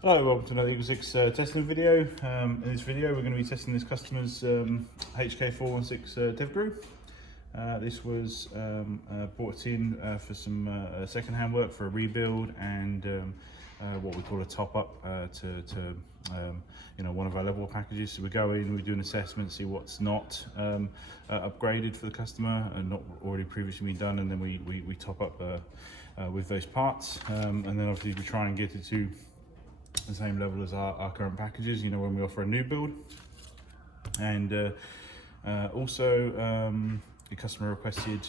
Hello, welcome to another EagleSix testing video. In this video we're going to be testing this customer's HK416 Devgru. This was brought in for some second-hand work for a rebuild and what we call a top-up to one of our level packages. So we go in, we do an assessment, see what's not upgraded for the customer and not already previously been done, and then we top up with those parts, and then obviously we try and get it to the same level as our current packages, when we offer a new build. And also the customer requested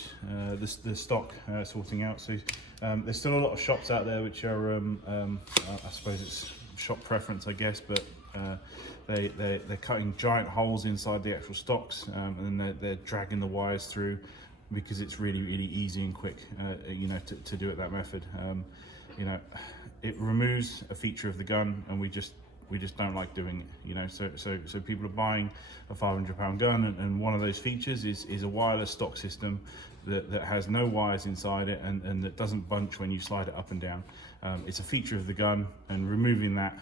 the stock sorting out. So there's still a lot of shops out there which are I suppose it's shop preference, I guess, but they're cutting giant holes inside the actual stocks, and then they're dragging the wires through because it's really easy and quick to do it that method. It removes a feature of the gun, and we just don't like doing it. So people are buying a £500 gun, and one of those features is a wireless stock system that has no wires inside it, and that doesn't bunch when you slide it up and down. It's a feature of the gun, and removing that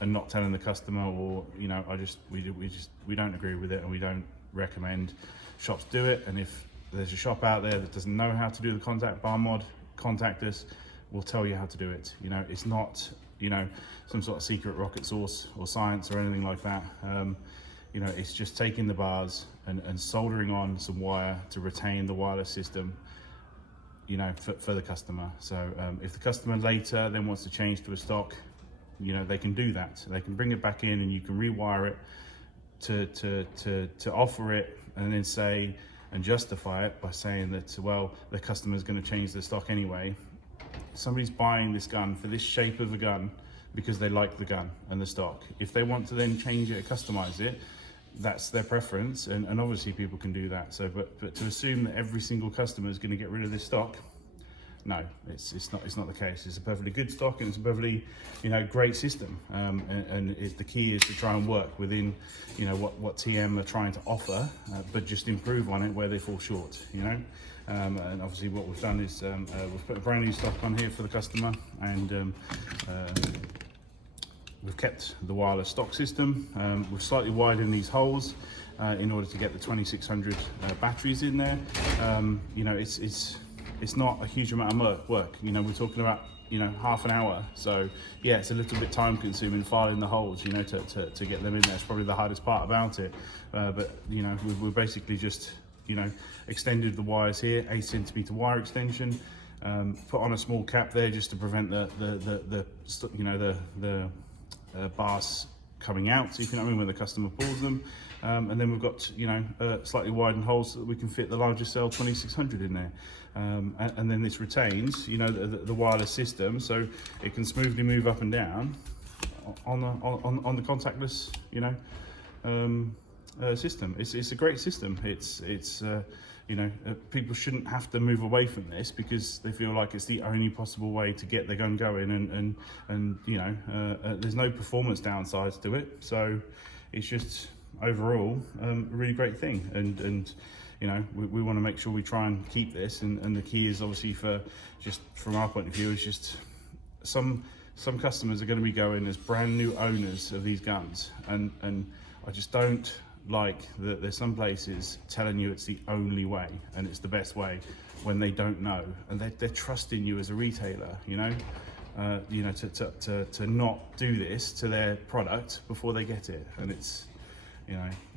and not telling the customer, or we don't agree with it, and we don't recommend shops do it. And if there's a shop out there that doesn't know how to do the contact bar mod, contact us. We'll tell you how to do it. It's not some sort of secret rocket source or science or anything like that. It's just taking the bars and soldering on some wire to retain the wireless system for the customer. So if the customer later then wants to change to a stock, they can do that. They can bring it back in, and you can rewire it to offer it, and then say and justify it by saying that, well, the customer's going to change the stock anyway. Somebody's buying this gun for this shape of a gun because they like the gun and the stock. If they want to then change it or customize it, that's their preference, and obviously people can do that. So but to assume that every single customer is going to get rid of this stock, no, it's not the case. It's a perfectly good stock, and it's a perfectly great system, and the key is to try and work within what TM are trying to offer, but just improve on it where they fall short. And obviously what we've done is we've put a brand new stock on here for the customer, and we've kept the wireless stock system. We've slightly widened these holes in order to get the 2600 batteries in there. It's not a huge amount of work. We're talking about half an hour. So yeah, it's a little bit time consuming filing the holes, to get them in there. It's probably the hardest part about it. But we're basically just extended the wires here, 8cm wire extension, put on a small cap there just to prevent the bars coming out, so you can when the customer pulls them, and then we've got slightly widened holes so that we can fit the largest cell 2600 in there, and then this retains the wireless system, so it can smoothly move up and down on the contactless system. It's a great system. People shouldn't have to move away from this because they feel like it's the only possible way to get their gun going, and there's no performance downsides to it. So it's just overall a really great thing, and we want to make sure we try and keep this, and the key is obviously, just from our point of view, is just some customers are going to be going as brand new owners of these guns, and I just don't like that there's some places telling you it's the only way and it's the best way when they don't know, and they're trusting you as a retailer, to not do this to their product before they get it. And it's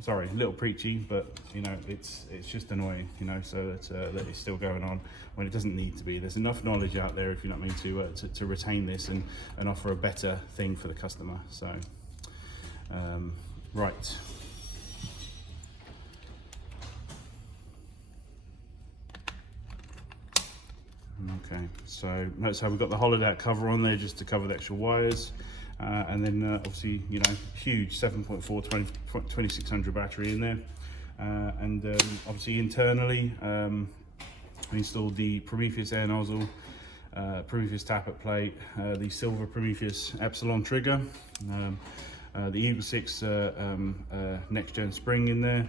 sorry, a little preachy, but it's just annoying, so that it's still going on when it doesn't need to be. There's enough knowledge out there, if you know what I mean, to retain this and offer a better thing for the customer. So right. Okay, so notice how we've got the hollowed out cover on there just to cover the extra wires, and then obviously huge 7.4 2600 battery in there, and obviously internally we installed the Prometheus air nozzle, Prometheus tappet plate, the silver Prometheus Epsilon trigger, the EagleSix next gen spring in there,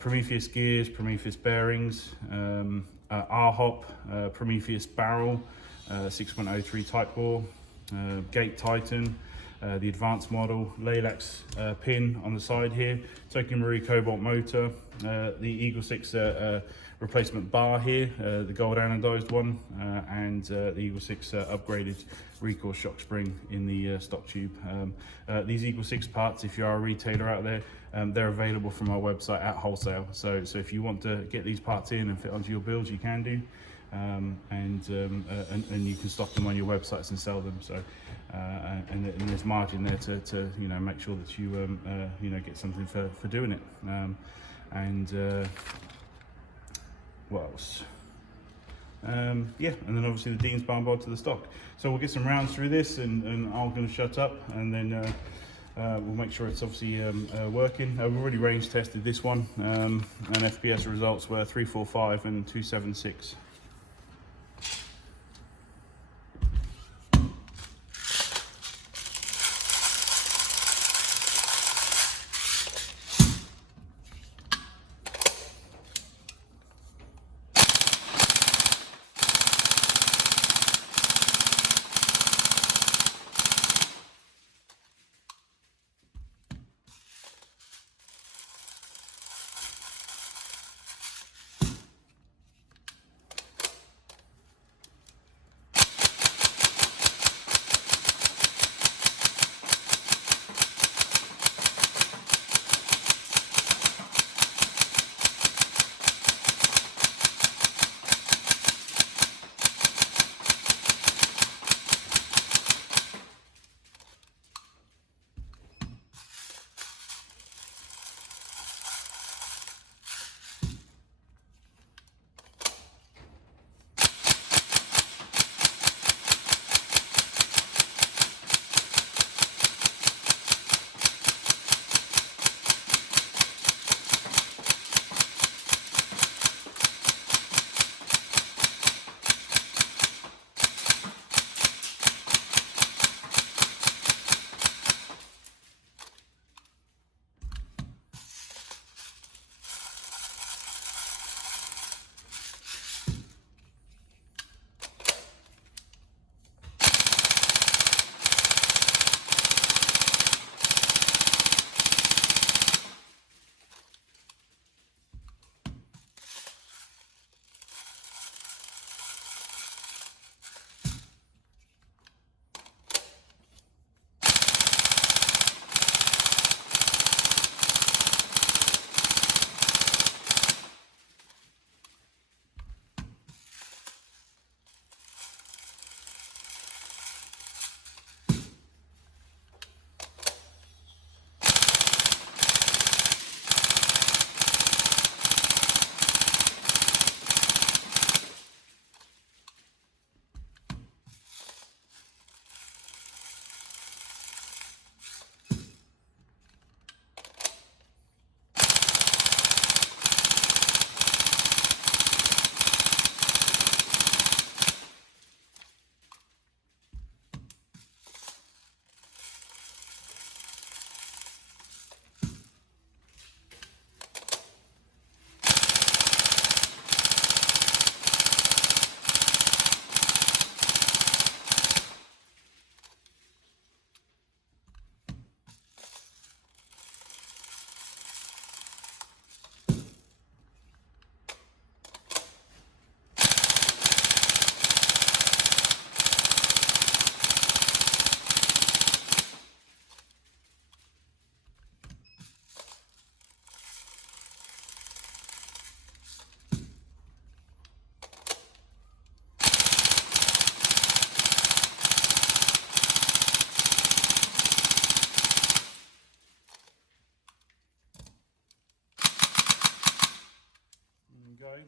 Prometheus gears, Prometheus bearings, R-hop, Prometheus barrel, 6.03 Tightbore, gate tighten, the advanced model, Laylax pin on the side here, Tokyo Marui Cobalt motor, the EagleSix replacement bar here, the gold anodized one, and the EagleSix upgraded recoil shock spring in the stock tube. These EagleSix parts, if you are a retailer out there, they're available from our website at wholesale. So if you want to get these parts in and fit onto your builds, you can do. And you can stock them on your websites and sell them. So and there's margin there to you know, make sure that you you know, get something for doing it. What else? Yeah, and then obviously the Dean's barn bolt to the stock. So we'll get some rounds through this, and I'm going to shut up, and then we'll make sure it's obviously working. We've already range tested this one, and FPS results were 345 and 276.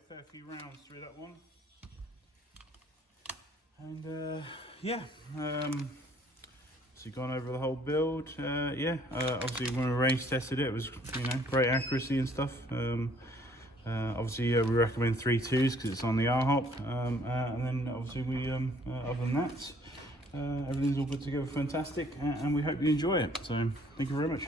Fair few rounds through that one, and yeah, so gone over the whole build. Yeah, obviously when we range tested it, it was, you know, great accuracy and stuff. Obviously we recommend 3.2s because it's on the R-hop, and then obviously we other than that, everything's all put together fantastic, and we hope you enjoy it. So thank you very much.